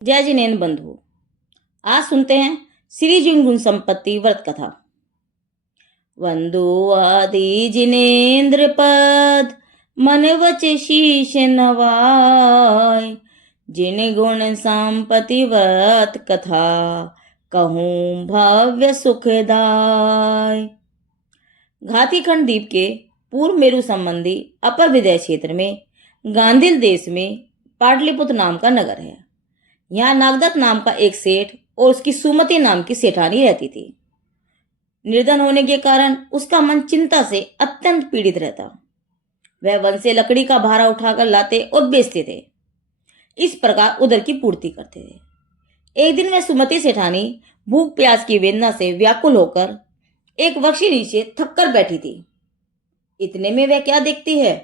जय जिनेन्द्र बंधु। आज सुनते हैं श्री जिन संपत्ति व्रत कथा। वंदो आदि जिनेन्द्र पद मन वच शीश नवाय, जिन गुण संपत्ति व्रत कथा कहूं भव्य सुखदाय। घातीखंड द्वीप के पूर्व मेरु संबंधी अपर विदय क्षेत्र में गांधिल देश में पाटलिपुत्र नाम का नगर है। यहाँ नागदत्त नाम का एक सेठ और उसकी सुमति नाम की सेठानी रहती थी। निर्धन होने के कारण उसका मन चिंता से अत्यंत पीड़ित रहता। वह वन से लकड़ी का भारा उठाकर लाते और बेचते थे। इस प्रकार उदर की पूर्ति करते थे। एक दिन वह सुमति सेठानी भूख प्यास की वेदना से व्याकुल होकर एक वृक्ष के नीचे थक कर बैठी थी। इतने में वह क्या देखती है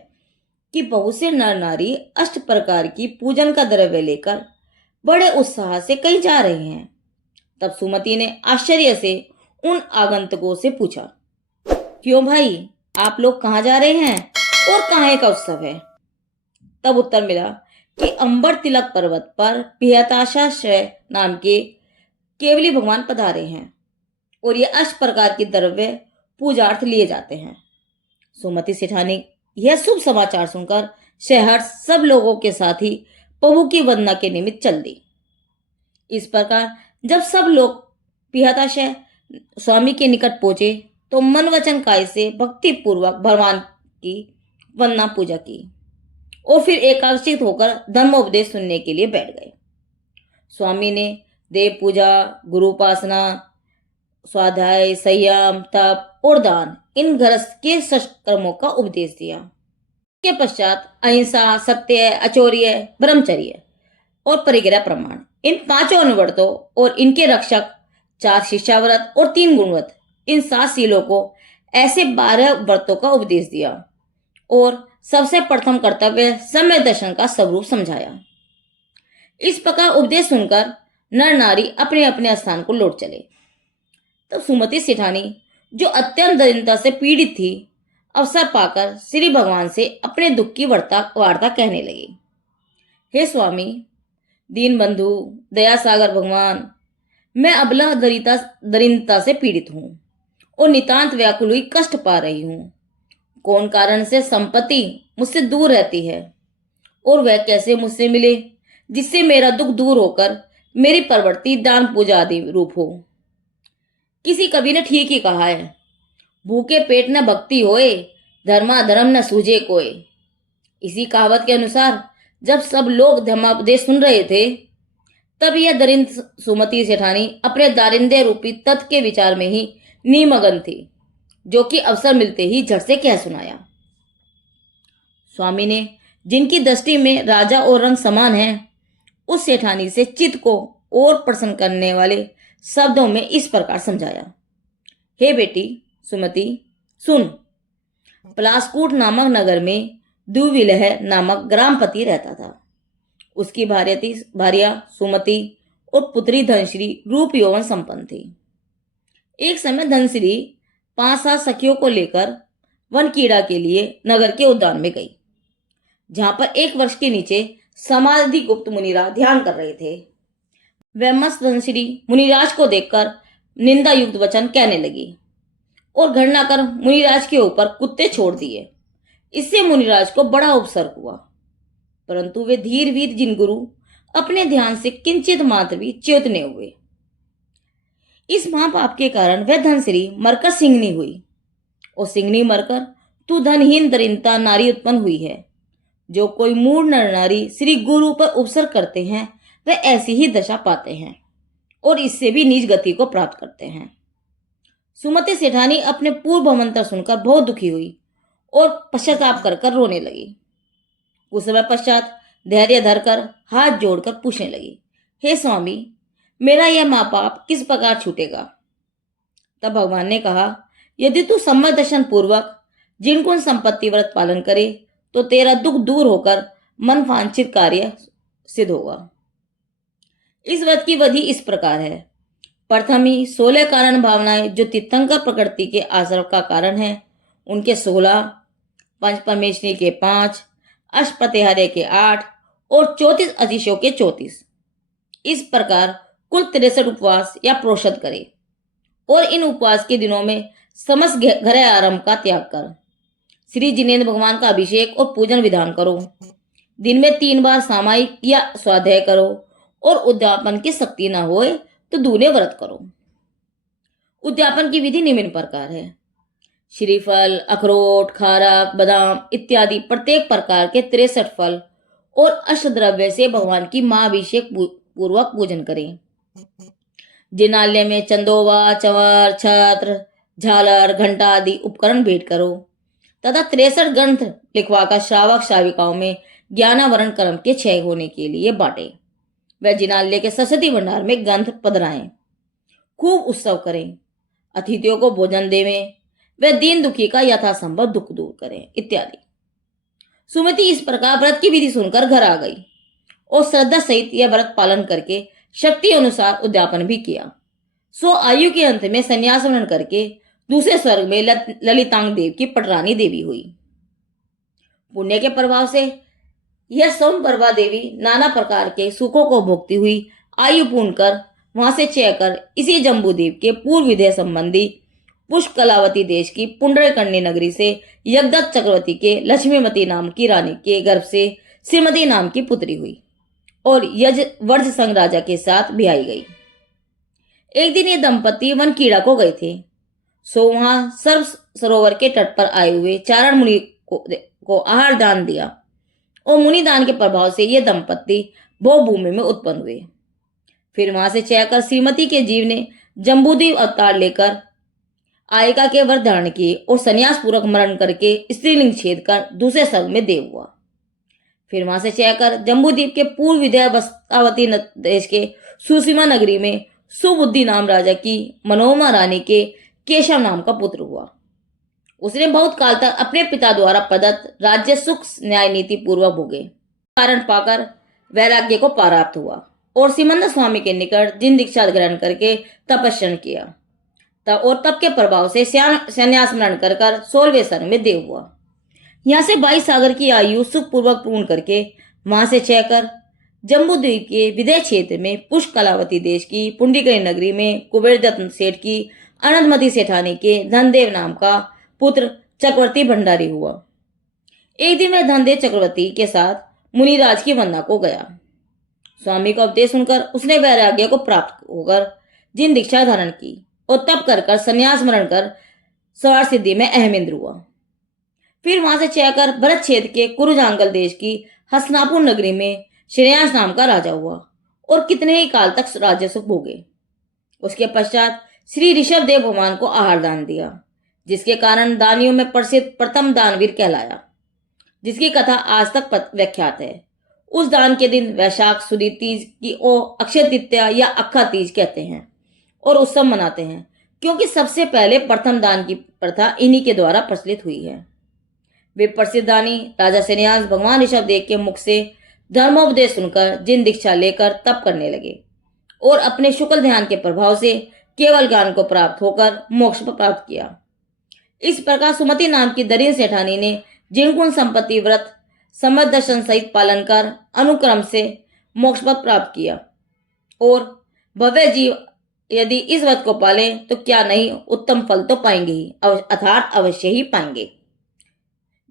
कि बहुत से नर नारी अष्ट प्रकार की पूजन का द्रव्य लेकर बड़े उत्साह से कहीं जा रहे हैं। तब सुमति ने आश्चर्य से उन आगंतुकों से पूछा, क्यों भाई, आप लोग कहाँ जा रहे हैं और कहाँ का उत्सव है? तब उत्तर मिला कि अंबर तिलक पर्वत पर पिहताशाशय नाम के केवली भगवान पधारे हैं और ये अष्ट प्रकार के द्रव्य पूजार्थ लिए जाते हैं। सुमति सेठानी यह शुभ समाचार सुनकर सहर्ष सब लोगों के साथ ही प्रभु की वंदना के निमित्त चल दी। इस प्रकार जब सब लोग पिहताशय स्वामी के निकट पहुंचे तो मन वचन काय से भक्ति पूर्वक भगवान की वंदना पूजा की और फिर एकाग्रचित होकर धर्मोपदेश सुनने के लिए बैठ गए। स्वामी ने देव पूजा, गुरुपासना, स्वाध्याय, संयम, तप और दान इन गृहस्थ के कर्मों का उपदेश दिया। के पश्चात अहिंसा, सत्य, अचौर्य, ब्रह्मचर्य और परिग्रह प्रमाण इन पांचों अनुव्रतों और इनके रक्षक 4 शिष्याव्रत और 3 गुणव्रत इन 7 शीलों को ऐसे 12 व्रतों का उपदेश दिया और सबसे प्रथम कर्तव्य सम्यक दर्शन का स्वरूप समझाया। इस प्रकार उपदेश सुनकर नर नारी अपने अपने स्थान को लौट चले। तब सुमति सेठानी जो अत्यंत दरिद्रता से पीड़ित थी, अवसर पाकर श्री भगवान से अपने दुख की वार्ता कहने लगी। हे स्वामी, दीन बंधु, दया सागर भगवान, मैं अबला दरिद्रता से पीड़ित हूँ और नितांत व्याकुल हुई कष्ट पा रही हूँ। कौन कारण से संपत्ति मुझसे दूर रहती है और वह कैसे मुझसे मिले जिससे मेरा दुख दूर होकर मेरी प्रवृत्ति दान पूजा आदि रूप हो। किसी कवि ने ठीक ही कहा है, भूखे पेट न भक्ति होए, धर्माधर्म न सूझे कोय। इसी कहावत के अनुसार जब सब लोग धर्मोपदेश सुन रहे थे तब यह दरिद्र सुमति सेठानी अपने दारिंदे रूपी तत्व के विचार में ही निमग्न थी, जो कि अवसर मिलते ही झट से कह सुनाया। स्वामी ने, जिनकी दृष्टि में राजा और रंग समान है, उस सेठानी से चित्त को और प्रसन्न करने वाले शब्दों में इस प्रकार समझाया। हे बेटी सुमति, सुन। पलासकूट नामक नगर में दुविलह नामक ग्रामपति रहता था। उसकी भार्या सुमति और पुत्री धनश्री रूप यौवन संपन्न थी। एक समय धनश्री 5-7 सखियों को लेकर वन कीड़ा के लिए नगर के उद्यान में गई, जहां पर एक वृक्ष के नीचे समाधि गुप्त मुनिराज ध्यान कर रहे थे। वह मस्त धनश्री मुनिराज को देखकर निंदा युक्त वचन कहने लगी और घृणा कर मुनिराज के ऊपर कुत्ते छोड़ दिए। इससे मुनिराज को बड़ा उपसर्ग हुआ, परंतु वे धीर वीर जिन गुरु अपने ध्यान से किंचित मात्र भी च्युत नहीं हुए। इस महापाप के कारण वह धनश्री मरकर सिंगनी हुई और सिंगनी मरकर तू धनहीन दरिद्रता नारी उत्पन्न हुई है। जो कोई मूढ़ नर नारी श्री गुरु पर उपसर्ग करते हैं वह ऐसी ही दशा पाते हैं और इससे भी नीच गति को प्राप्त करते हैं। सुमति सेठानी अपने पूर्व मंत्र सुनकर बहुत दुखी हुई और पश्चाताप कर रोने लगी। कुछ समय पश्चात धैर्य धरकर हाथ जोड़कर पूछने लगी, हे स्वामी, मेरा यह महापाप किस प्रकार छूटेगा? तब भगवान ने कहा, यदि तू सम्यक दर्शन पूर्वक जिनको संपत्ति व्रत पालन करे तो तेरा दुख दूर होकर मन वांछित कार्य सिद्ध होगा। इस व्रत की विधि इस प्रकार है। प्रथम ही 16 कारण भावनाएं जो तीर्थंकर प्रकृति के आश्रम का कारण है उनके 16, पंच परमेश्वरी के 5, अष्टप्रतिहार्य के 8 और 34 अतिशयों के 34 इस प्रकार कुल 63 उपवास या प्रोषद करे और इन उपवास के दिनों में समस्त घर आरंभ का त्याग कर श्री जिनेन्द्र भगवान का अभिषेक और पूजन विधान करो। दिन में 3 बार सामायिक या स्वाध्याय करो और उद्यापन की शक्ति न होए तो दूने व्रत करो। उद्यापन की विधि निम्न प्रकार है। श्रीफल, अखरोट, खारक, बादाम इत्यादि प्रत्येक प्रकार के 63 फल और अष्टद्रव्य से भगवान की महाअभिषेक पूर्वक पूजन करें। जिनालय में चंदोवा, चंवर, छत्र, झालर, घंटा आदि उपकरण भेंट करो तथा 63 ग्रंथ लिखवाकर श्रावक श्राविकाओं में ज्ञानावरण कर्म के क्षय होने के लिए बांटे। वह जिनालय के सरस्वती भंडार में ग्रंथ पधराएं। खूब उत्सव करें, अतिथियों को भोजन देवें, वह दीन दुखी का यथासंभव दुख दूर करें इत्यादि। सुमति इस प्रकार व्रत की विधि सुनकर घर आ गई और श्रद्धा सहित यह व्रत पालन करके शक्ति अनुसार उद्यापन भी किया। सो आयु के अंत में संन्यास ग्रहण करके दूसरे स्वर्ग में ललितांग देव की पटरानी देवी हुई। पुण्य के प्रभाव से यह सोमप्रभा देवी नाना प्रकार के सुखों को भोगती हुई आयु पूर्ण कर वहां से चयकर इसी जम्बूद्वीप के पूर्व विदेह संबंधी पुष्कलावती देश की पुंडरीकर्णी नगरी से यज्ञदत्त चक्रवर्ती के लक्ष्मीमती नाम की रानी के गर्भ से श्रीमती नाम की पुत्री हुई और वर्ज संग राजा के साथ ब्याही गई। एक दिन ये दंपति वन कीड़ा को गए थे। सो वहां सर्व सरोवर के तट पर आए हुए चारण मुनि को आहार दान दिया और मुनि दान के प्रभाव से ये दंपति भूमि में उत्पन्न हुए। फिर वहां से चयकर श्रीमती के जीव ने जम्बूद्वीप अवतार लेकर आयका के व्रत धारण किए और संन्यास पूर्वक मरण करके स्त्रीलिंग छेद कर दूसरे स्वर्ग में देव हुआ। फिर वहां से चयकर जम्बूद्वीप के पूर्व विदेह बस्तावती देश के सुसीमा नगरी में सुबुद्धि नाम राजा की मनोरमा रानी के केशव नाम का पुत्र हुआ। उसने बहुत काल तक अपने पिता द्वारा प्रदत्त राज्य सुख न्याय नीति पूर्वक भोगे। कारण पाकर वैराग्य को प्राप्त हुआ और सिमंदर स्वामी के निकट जिन दीक्षा ग्रहण करके तपस्या किया तब के प्रभाव से संन्यास मरण कर 16वें स्वर्ग में देव हुआ। यहाँ से 22 सागर की आयु सुखपूर्वक पूर्ण करके वहां से चयकर जम्बूद्वीप के विदेह क्षेत्र में पुष्कलावती देश की पुंडरीकर्णी नगरी में कुबेर दत्त सेठ की अनंतमती सेठानी के धनदेव नाम का पुत्र चक्रवर्ती भंडारी हुआ। एक दिन वह धनदेव चक्रवर्ती के साथ मुनिराज की वंदना को गया। स्वामी का उपदेश सुनकर उसने वैराग्य को प्राप्त होकर जिन दीक्षा धारण की और तप कर संन्यास मरण कर सवार सिद्धि में अहमेंद्र हुआ। फिर वहां से चयकर भरत क्षेत्र के कुरुजांगल देश की हसनापुर नगरी में श्रेयांश नाम का राजा हुआ और कितने ही काल तक राज्य सुख भोगे। उसके पश्चात श्री ऋषभ देव भगवान को आहार दान दिया, जिसके कारण दानियों में प्रसिद्ध प्रथम दानवीर कहलाया, जिसकी कथा आज तक व्याख्यात है। उस दान के दिन वैशाख सुदी तीज की अक्षय तृतीया या अक्खा तीज कहते हैं और उत्सव मनाते हैं, क्योंकि सबसे पहले प्रथम दान की प्रथा इन्हीं के द्वारा प्रचलित हुई है। वे प्रसिद्ध दानी राजा श्रेयांश भगवान ऋषभ देव के मुख से धर्मोपदेश सुनकर जिन दीक्षा लेकर तप करने लगे और अपने शुक्ल ध्यान के प्रभाव से केवल ज्ञान को प्राप्त होकर मोक्ष प्राप्त किया। इस प्रकार सुमति नाम की दरीन सेठानी ने जिनकुन संपत्ति व्रत समझ दर्शन सहित पालन कर अनुक्रम से मोक्ष प्राप्त किया और भव्य जीव यदि इस व्रत को पाले तो क्या नहीं उत्तम फल तो पाएंगे ही, अर्थात अवश्य ही पाएंगे।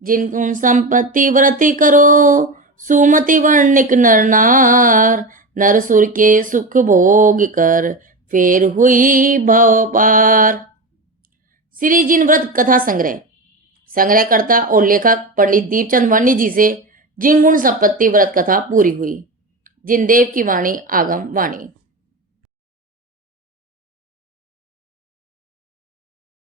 जिनकुन संपत्ति व्रति करो सुमति वर्णिक नर नार, नर सुर के सुख भोग कर फेर हुई भव पार। श्री जिन व्रत कथा संग्रहकर्ता और लेखक पंडित दीपचंद वर्णी जी से जिन गुण संपत्ति व्रत कथा पूरी हुई। जिन देव की वाणी आगम वाणी।